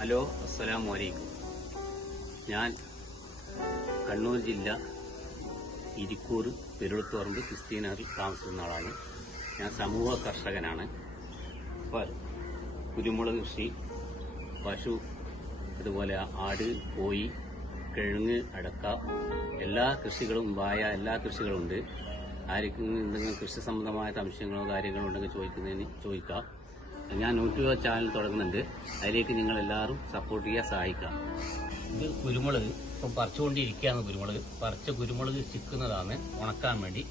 Hello, അസ്സലാമു അലൈക്കും. ഞാൻ കണ്ണൂർ ജില്ല ഇരിക്കൂർ പെരുളത്തുപറമ്പ് ക്രിസ്ത്യനറിൽ താമസിക്കുന്ന ആളാണ്. ഞാൻ സമൂഹ കർഷകനാണ്. കുരുമുളക് കൃഷി, പശു, അതുപോലെ ആട്, കോഴി, കിഴങ്ങ്, അടക്ക, എല്ലാ കൃഷികളും, വായ, എല്ലാ കൃഷികളും ഉണ്ട്. ആർക്കും എന്തെങ്കിലും കൃഷി സംബന്ധമായ സംശയങ്ങളോ കാര്യങ്ങളോ ഉണ്ടെങ്കിൽ ചോദിക്കാം. ഞാൻ യൂട്യൂബ് ചാനൽ തുടങ്ങുന്നുണ്ട്. അതിലേക്ക് നിങ്ങൾ എല്ലാവരും സപ്പോർട്ട് ചെയ്യാൻ സഹായിക്കാം. ഇത് കുരുമുളക് ഇപ്പം പറിച്ചുകൊണ്ടിരിക്കുകയാണ്. പറിച്ച കുരുമുളക് ചിക്കുന്നതാണ് ഉണക്കാൻ വേണ്ടി.